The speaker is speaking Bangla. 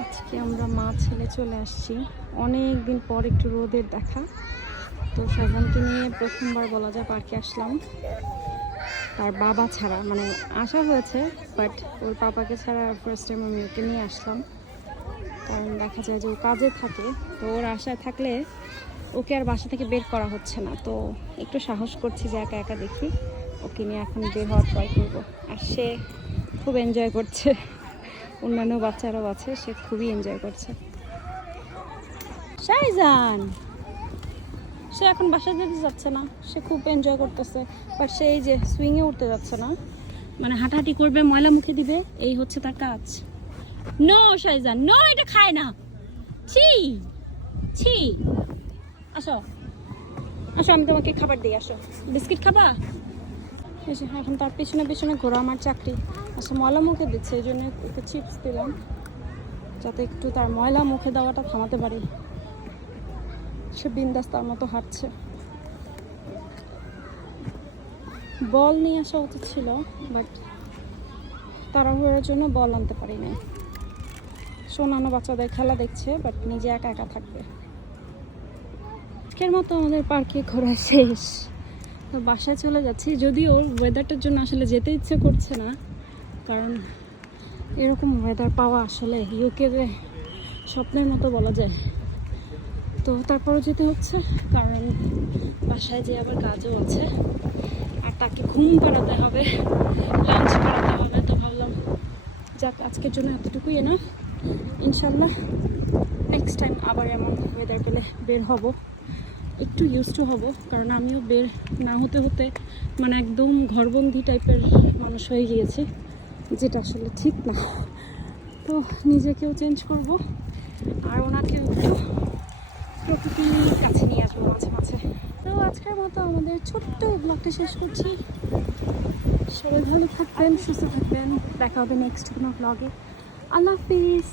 আজকে আমরা মা ছেলে চলে আসছি। অনেক দিন পর একটু রোদের দেখা। তো সাজানকে নিয়ে প্রথমবার বলা যায় পার্কে আসলাম। তার বাবা ছাড়া মানে আসা হয়েছে বাট ওর পাপাকে ছাড়া ফার্স্ট টাইম আমি ওকে নিয়ে আসলাম। কারণ দেখা যায় যে ও কাজে থাকে, তো ওর আশায় থাকলে ওকে আর বাসা থেকে বের করা হচ্ছে না। তো একটু সাহস করছি যে একা একা দেখি, ওকে নিয়ে এখন বের হওয়ার ট্রাই করব। আর সে খুব এনজয় করছে। অন্যান্য বাচ্চারাও আছে, সে খুবই এনজয় করছে। শাইজান! সে এখন বাসায় যেতে যাচ্ছে না, সে খুব এনজয় করতেছে বাট সে এই যে সুইংয়ে উঠতে যাচ্ছে না। মানে হাঁটাহাঁটি করবে, ময়লা মুখে দিবে, এই হচ্ছে তার কাজ। নো শাইজান নো এটা খায় না। ছি ছি। আসো আসো, আমি তোমাকে খাবার দিই, আসো। বিস্কিট খাবা? এই যে এখন তার পিছনে পিছনে ঘোরা আমার চাকরি। আচ্ছা ময়লা মুখে দিচ্ছে, এই জন্য ওকে চিপস দিলাম, যাতে একটু তার ময়লা মুখে দেওয়াটা থামাতে পারি। সে বিন্দাস তার মতো হাঁটছে। বল নিয়ে আসা উচিত ছিল বাট তাড়াহুড়োর জন্য বল আনতে পারি নাই সে অন্যান্য বাচ্চাদের খেলা দেখছে বাট নিজে একা একা থাকবে। আজকের মতো আমাদের পার্কে ঘোরা শেষ। তো বাসায় চলে যাচ্ছি। যদিও ওয়েদারটার জন্য আসলে যেতে ইচ্ছে করছে না, কারণ এরকম ওয়েদার পাওয়া আসলে ইউকে স্বপ্নের মতো বলা যায়। তো তারপরও যেতে হচ্ছে, কারণ বাসায় যে আবার কাজও আছে, আর তাকে ঘুম পাড়াতে হবে লাঞ্চ করাতে হবে, তো ভাবলাম, যাক, আজকের জন্য এতটুকুই না ইনশাল্লাহ নেক্সট টাইম আবার এমন ওয়েদার পেলে বের হব। একটু ইউজ টু হব, কারণ আমিও বের না হতে হতে মানে একদম ঘরবন্দি টাইপের মানুষ হয়ে গিয়েছে, যেটা আসলে ঠিক না। তো নিজেকেও চেঞ্জ করব, আর ওনাকেও একটু প্রকৃতির কাছে নিয়ে আসব মাঝে মাঝে। তো আজকের মতো আমাদের ছোট্ট ব্লগটা শেষ করছি। সবাই ভালো থাকবেন, সুস্থ থাকবেন, দেখা হবে নেক্সট কোনো ব্লগে আল্লাহ হাফিজ।